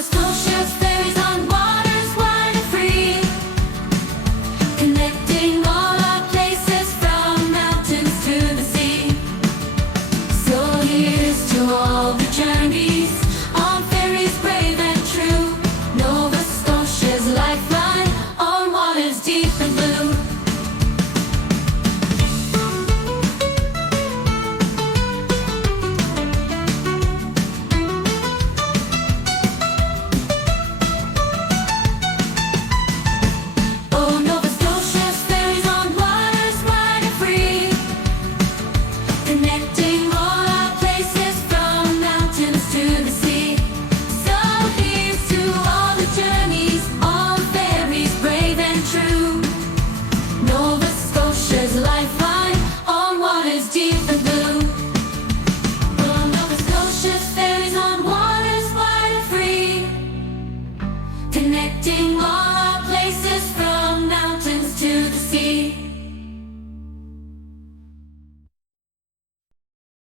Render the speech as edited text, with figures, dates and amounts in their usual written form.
Nova Scotia's ferries on waters wide and free, connecting all our places from mountains to the sea. So here's to all the journeys on ferries brave and true, Nova Scotia's lifeline on waters deep and blue. Oh, Nova Scotia's ferries on waters wide and free, connecting